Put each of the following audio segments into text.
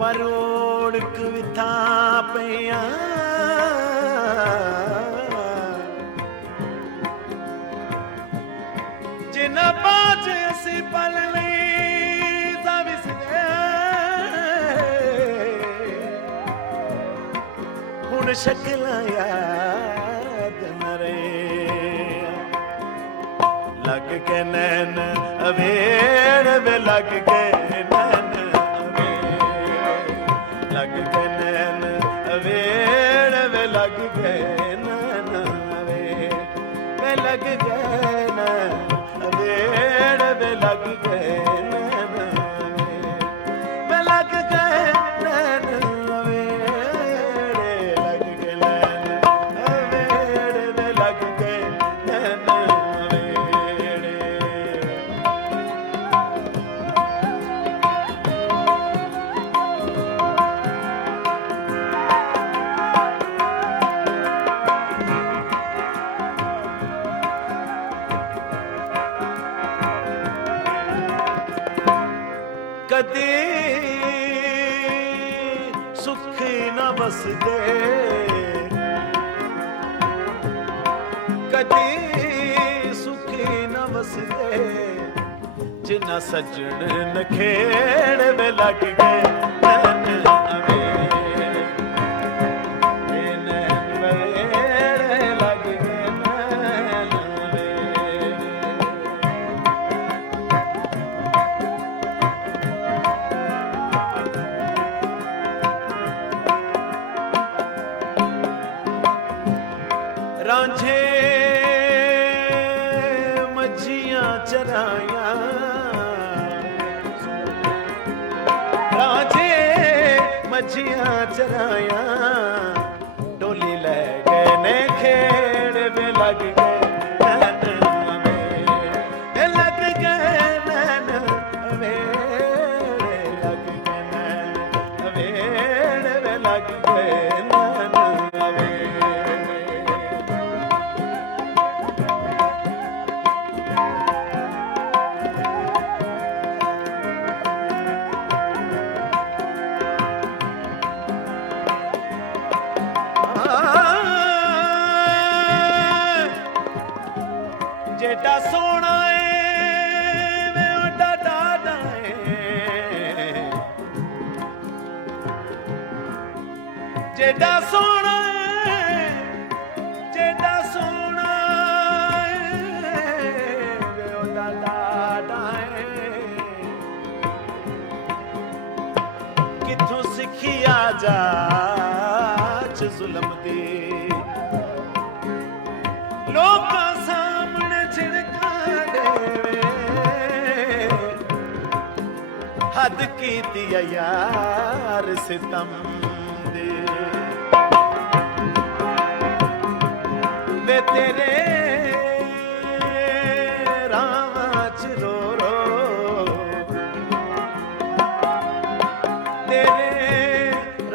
पर ओड़क विथा पया जिन्ना बाज असी पल लई दा विसरे हुण शक्लां याद न रहे लग के नैन अवेड़ वे लग के नैन लग के नैन अवेड़ वे लग के नैन वे लग गए नैन अवेड़ वे लग गए नैन वे लग गए नैन अवेड़ लग के नैन अवेड़ वे लग गए नैन कदी सुख न बसदे कदी सुख न बसदे जिन्ना सजन नखेड़ वे लग गए नैन अवेड़ नैन अवेड़ लग गए नैन रांझे मच्छियां चराया रांझे मच्छियां चराया डोली ले गए ने खेड़ वे लग गए नैन अवेड़ लग गए नैन अवेड़ लग गए नैन अवेड़ वे लग गए नैन अवेड़ जेड़ा सोना है वे ओडा डाडा है जेड़ा सोना है जेड़ा सोना है वे ओडा डाडा है किथों सिखिया जाच जुल्म दी लोकां सामने छिड़का देवे हद कीती यार सितम दे वे तेरे रावां च रो रो तेरे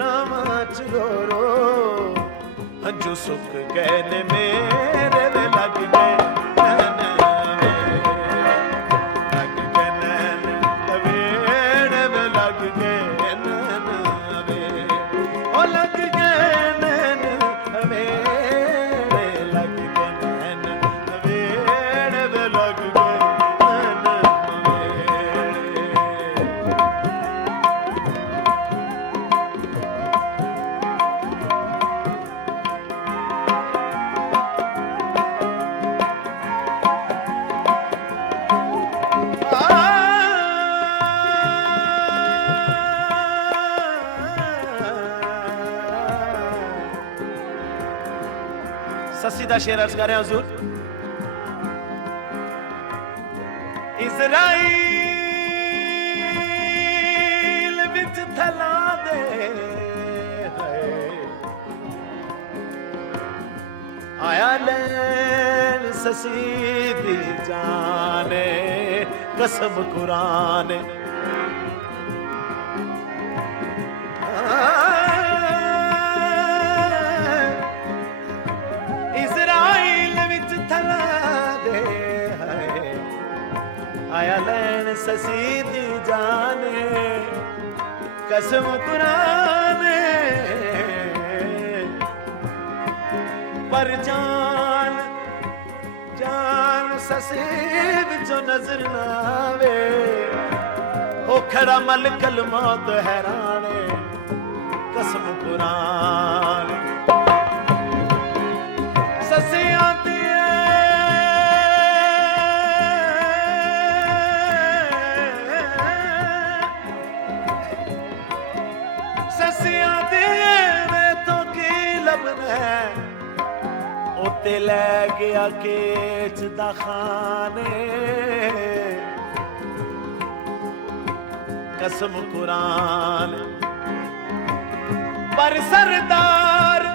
रावां च रो रो हंजू सुख गए ने मेरे वे लग गए नैन लग गए नैन अवेड़ वे लग गए नैन अवेड़ ओ लग गए नैन अवेड़ लग गए नैन अवेड़ वे लग गए नैन सस्सी दा शेर अर्ज कर रहे हुजूर इज़राइल विच थला दे आया लैन ससी दी जाने कसम कुरान इज़राइल विच थला दे है माया लैन ससी दी जाने कसम कुराने पर जान जान ससी विचों नजर ना आवे ओ खड़ा मलकल मौत हैराने कसम कुरान ससी आती ससियां दे मैं तो की लबना उत्ते लै गया केच दा खाने कसम कुरान पर सरदार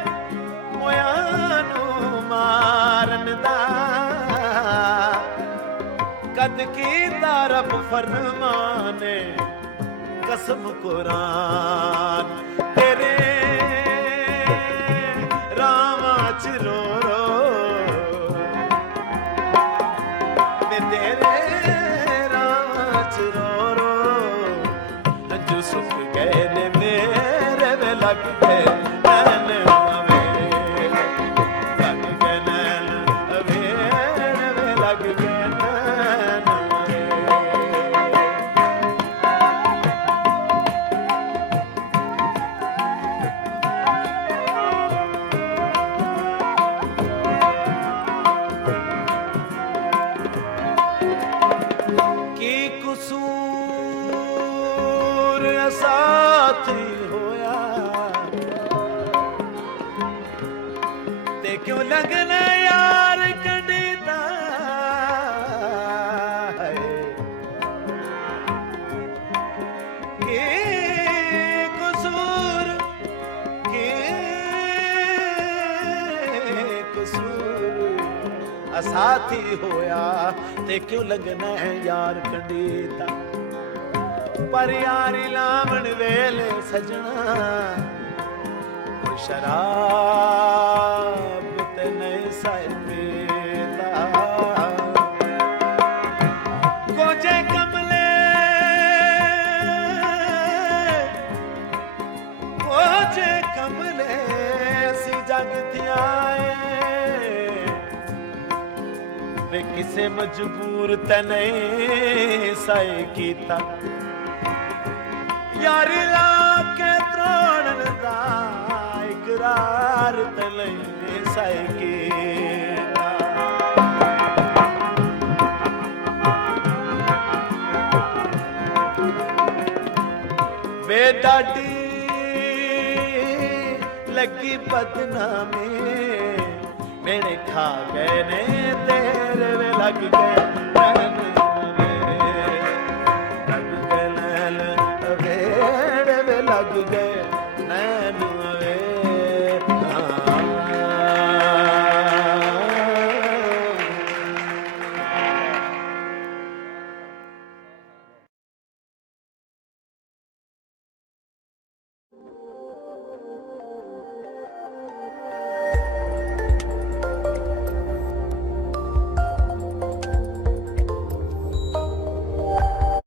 मोयानू मारन दा कद की तारफ फरमाने कसम कुरान तेरे रामा च रो रो मैं तेरे रामा च रो रो जो सुख गए ने मेरे में लग गए नैन लग गए नैन मेरे में लग गए नैन साथी होया ते क्यों लगना यार कड़ीदा है के कसूर साथी होया ते क्यों लगना है यार कड़ीदा पर यारी लावण वेले सजना शराब ते नहीं साइदा कोजे कमले सी जग थियाए वे किसे मजबूर ते नहीं साए कीता यारी ला के त्रोड़न दा इकरार तले साइके बेडाडी लगी बदनामी मेरे खा गए ने तेरे वे लग गए